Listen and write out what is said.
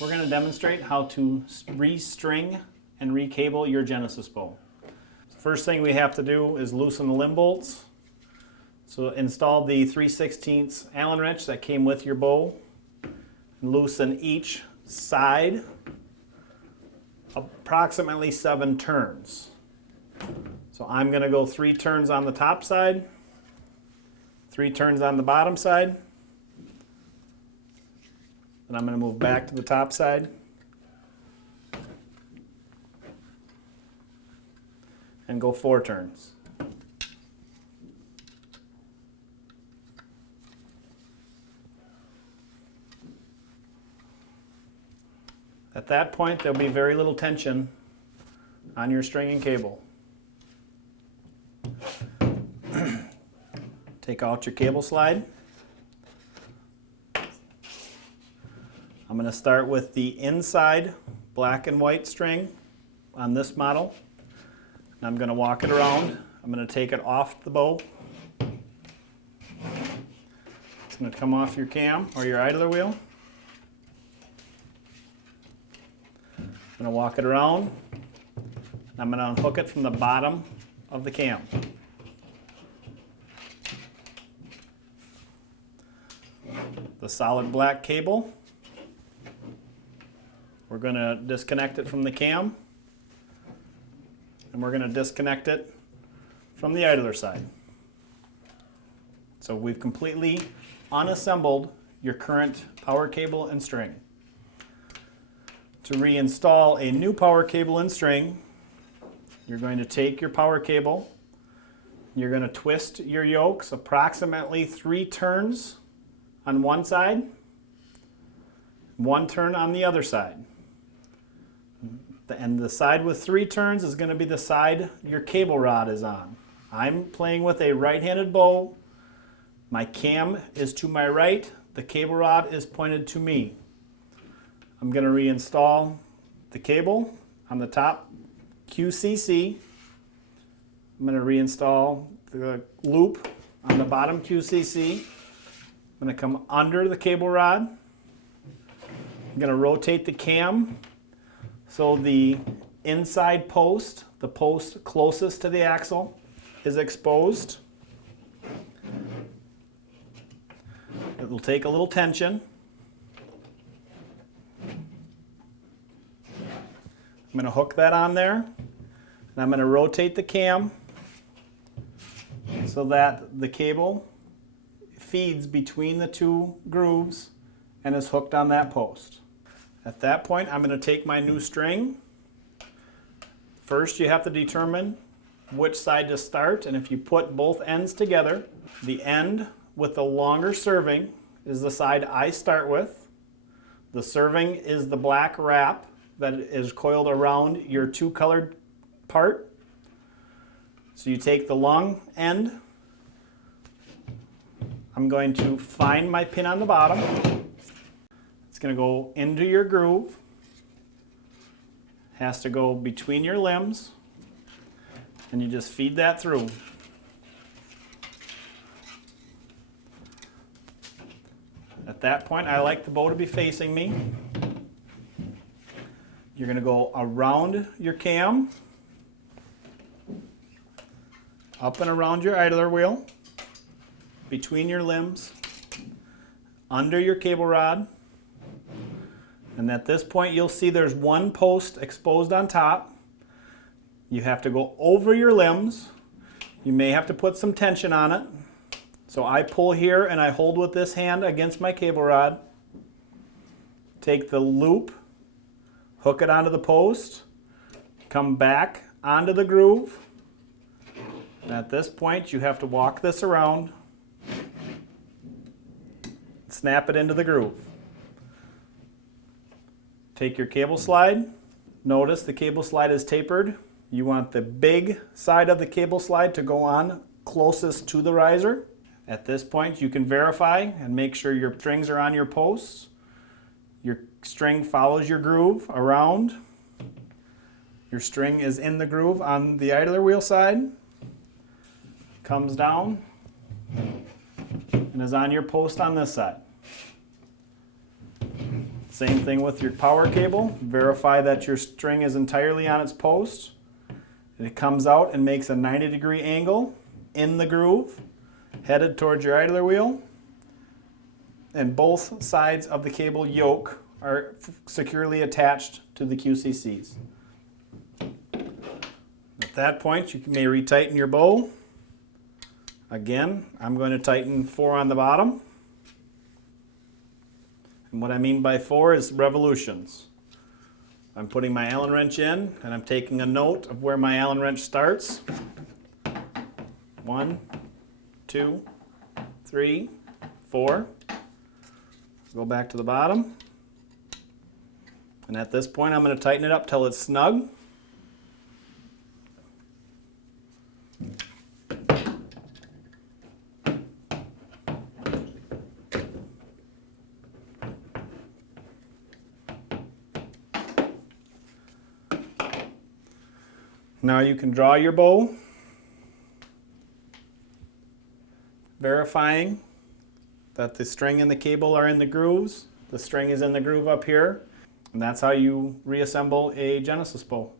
We're going to demonstrate how to restring and recable your Genesis bow. First thing we have to do is loosen the limb bolts. So install the 3/16 Allen wrench that came with your bow. And loosen each side approximately 7 turns. So I'm going to go 3 turns on the top side, 3 turns on the bottom side, and I'm going to move back to the top side. And go 4 turns. At that point, there'll be very little tension on your string and cable. Take out your cable slide. I'm going to start with the inside black and white string on this model. And I'm going to walk it around. I'm going to take it off the bow. It's going to come off your cam or your idler wheel. I'm going to walk it around. I'm going to unhook it from the bottom of the cam. The solid black cable, we're going to disconnect it from the cam, and we're going to disconnect it from the idler side. So we've completely unassembled your current power cable and string. To reinstall a new power cable and string, you're going to take your power cable, you're going to twist your yokes approximately 3 turns on one side, 1 turn on the other side. And the side with 3 turns is going to be the side your cable rod is on. I'm playing with a right-handed bow. My cam is to my right. The cable rod is pointed to me. I'm going to reinstall the cable on the top QCC. I'm going to reinstall the loop on the bottom QCC. I'm going to come under the cable rod. I'm going to rotate the cam so the inside post, the post closest to the axle, is exposed. It will take a little tension. I'm going to hook that on there, and I'm going to rotate the cam so that the cable feeds between the 2 grooves and is hooked on that post. At that point, I'm going to take my new string. First, you have to determine which side to start, and if you put both ends together, the end with the longer serving is the side I start with. The serving is the black wrap that is coiled around your 2 colored part. So you take the long end. I'm going to find my pin on the bottom. It's going to go into your groove. Has to go between your limbs. And you just feed that through. At that point, I like the bow to be facing me. You're going to go around your cam, up and around your idler wheel, between your limbs, under your cable rod, and at this point you'll see there's 1 post exposed on top. You have to go over your limbs. You may have to put some tension on it. So I pull here and I hold with this hand against my cable rod. Take the loop, hook it onto the post, come back onto the groove. And at this point you have to walk this around, snap it into the groove. Take your cable slide. Notice the cable slide is tapered. You want the big side of the cable slide to go on closest to the riser. At this point, you can verify and make sure your strings are on your posts. Your string follows your groove around. Your string is in the groove on the idler wheel side. Comes down and is on your post on this side. Same thing with your power cable. Verify that your string is entirely on its post. And it comes out and makes a 90-degree angle in the groove, headed towards your idler wheel. And both sides of the cable yoke are securely attached to the QCCs. At that point, you may retighten your bow. Again, I'm going to tighten 4 on the bottom. And what I mean by 4 is revolutions. I'm putting my Allen wrench in, and I'm taking a note of where my Allen wrench starts. 1, 2, 3, 4. Go back to the bottom. And at this point, I'm going to tighten it up till it's snug. Now you can draw your bow, verifying that the string and the cable are in the grooves. The string is in the groove up here, and that's how you reassemble a Genesis bow.